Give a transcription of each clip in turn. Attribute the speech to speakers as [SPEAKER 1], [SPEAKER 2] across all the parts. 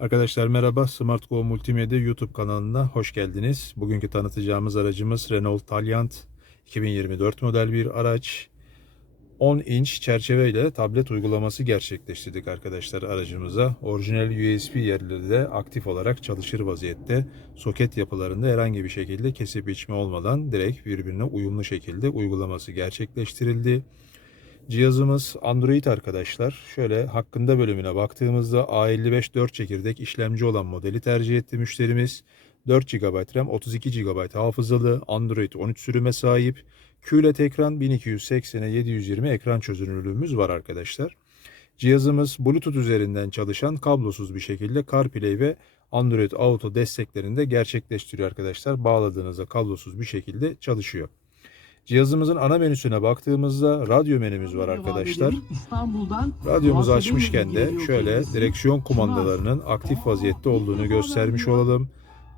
[SPEAKER 1] Arkadaşlar merhaba. SmartGo Multimedya YouTube kanalına hoş geldiniz. Bugünkü tanıtacağımız aracımız Renault Taliant 2024 model bir araç. 10 inç çerçeveyle tablet uygulaması gerçekleştirdik arkadaşlar aracımıza. Orijinal USB yerleri de aktif olarak çalışır vaziyette. Soket yapılarında herhangi bir şekilde kesip biçme olmadan direkt birbirine uyumlu şekilde uygulaması gerçekleştirildi. Cihazımız Android arkadaşlar. Şöyle hakkında bölümüne baktığımızda A55 4 çekirdek işlemci olan modeli tercih etti müşterimiz. 4 GB RAM, 32 GB hafızalı, Android 13 sürüme sahip. QLED ekran 1280'e 720 ekran çözünürlüğümüz var arkadaşlar. Cihazımız Bluetooth üzerinden çalışan kablosuz bir şekilde CarPlay ve Android Auto desteklerini de gerçekleştiriyor arkadaşlar. Bağladığınızda kablosuz bir şekilde çalışıyor. Cihazımızın ana menüsüne baktığımızda radyo menümüz var arkadaşlar. Radyomuzu açmışken de şöyle direksiyon kumandalarının aktif vaziyette olduğunu göstermiş olalım.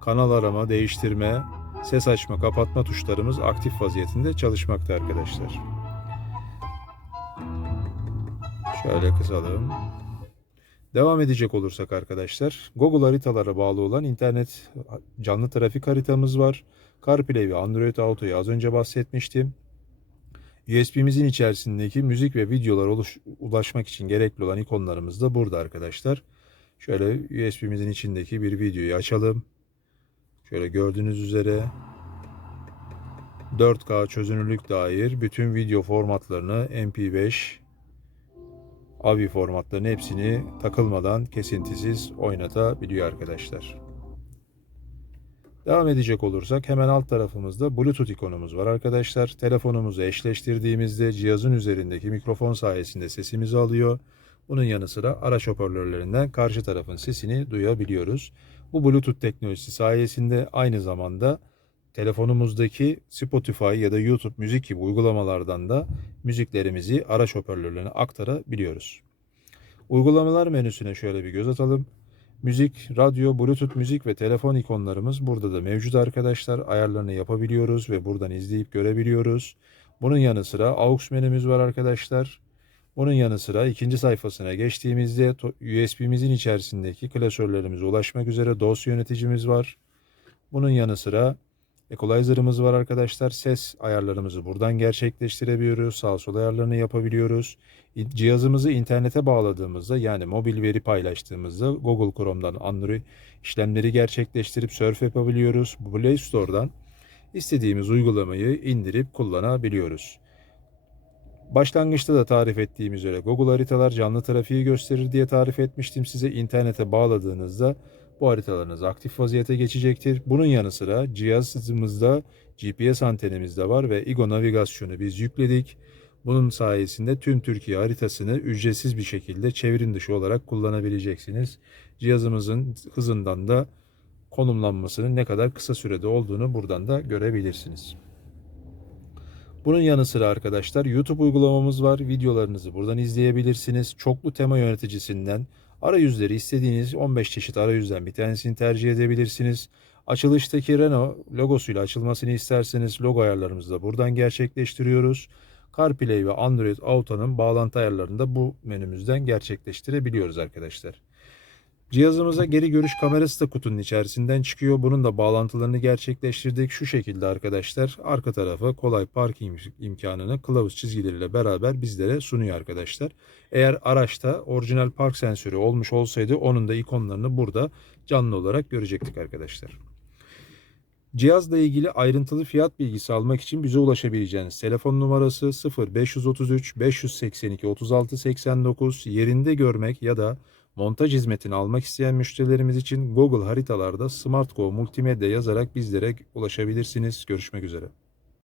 [SPEAKER 1] Kanal arama, değiştirme, ses açma, kapatma tuşlarımız aktif vaziyetinde çalışmakta arkadaşlar. Şöyle kısalım. Devam edecek olursak arkadaşlar, Google haritalara bağlı olan internet canlı trafik haritamız var. CarPlay ve Android Auto'yu az önce bahsetmiştim. USB'mizin içerisindeki müzik ve videolara ulaşmak için gerekli olan ikonlarımız da burada arkadaşlar. Şöyle USB'mizin içindeki bir videoyu açalım. Şöyle gördüğünüz üzere 4K çözünürlük dair bütün video formatlarını MP5, AVI formatlarının hepsini takılmadan kesintisiz oynatabiliyor arkadaşlar. Devam edecek olursak hemen alt tarafımızda Bluetooth ikonumuz var arkadaşlar. Telefonumuzu eşleştirdiğimizde cihazın üzerindeki mikrofon sayesinde sesimizi alıyor. Bunun yanı sıra araç hoparlörlerinden karşı tarafın sesini duyabiliyoruz. Bu Bluetooth teknolojisi sayesinde aynı zamanda telefonumuzdaki Spotify ya da YouTube müzik gibi uygulamalardan da müziklerimizi araç hoparlörlerine aktarabiliyoruz. Uygulamalar menüsüne şöyle bir göz atalım. Müzik, radyo, bluetooth müzik ve telefon ikonlarımız burada da mevcut arkadaşlar. Ayarlarını yapabiliyoruz ve buradan izleyip görebiliyoruz. Bunun yanı sıra AUX menümüz var arkadaşlar. Bunun yanı sıra ikinci sayfasına geçtiğimizde USB'mizin içerisindeki klasörlerimize ulaşmak üzere dosya yöneticimiz var. Bunun yanı sıra equalizer'ımız var arkadaşlar. Ses ayarlarımızı buradan gerçekleştirebiliyoruz. Sağ sol ayarlarını yapabiliyoruz. Cihazımızı internete bağladığımızda yani mobil veri paylaştığımızda Google Chrome'dan Android işlemleri gerçekleştirip surf yapabiliyoruz. Play Store'dan istediğimiz uygulamayı indirip kullanabiliyoruz. Başlangıçta da tarif ettiğim üzere Google haritalar canlı trafiği gösterir diye tarif etmiştim size. İnternete bağladığınızda bu haritalarınız aktif vaziyete geçecektir. Bunun yanı sıra cihazımızda GPS antenimiz de var ve İGO navigasyonu biz yükledik. Bunun sayesinde tüm Türkiye haritasını ücretsiz bir şekilde çevrim dışı olarak kullanabileceksiniz. Cihazımızın hızından da konumlanmasının ne kadar kısa sürede olduğunu buradan da görebilirsiniz. Bunun yanı sıra arkadaşlar YouTube uygulamamız var. Videolarınızı buradan izleyebilirsiniz. Çoklu tema yöneticisinden arayüzleri istediğiniz 15 çeşit arayüzden bir tanesini tercih edebilirsiniz. Açılıştaki Renault logosuyla açılmasını isterseniz logo ayarlarımızı da buradan gerçekleştiriyoruz. CarPlay ve Android Auto'nun bağlantı ayarlarını da bu menümüzden gerçekleştirebiliyoruz arkadaşlar. Cihazımıza geri görüş kamerası da kutunun içerisinden çıkıyor. Bunun da bağlantılarını gerçekleştirdik. Şu şekilde arkadaşlar arka tarafa kolay park im- imkanını kılavuz çizgileriyle beraber bizlere sunuyor arkadaşlar. Eğer araçta orijinal park sensörü olmuş olsaydı onun da ikonlarını burada canlı olarak görecektik arkadaşlar. Cihazla ilgili ayrıntılı fiyat bilgisi almak için bize ulaşabileceğiniz telefon numarası 0533 582 36 89 yerinde görmek ya da montaj hizmetini almak isteyen müşterilerimiz için Google haritalarda SmartGo Multimedya yazarak bizlere ulaşabilirsiniz. Görüşmek üzere.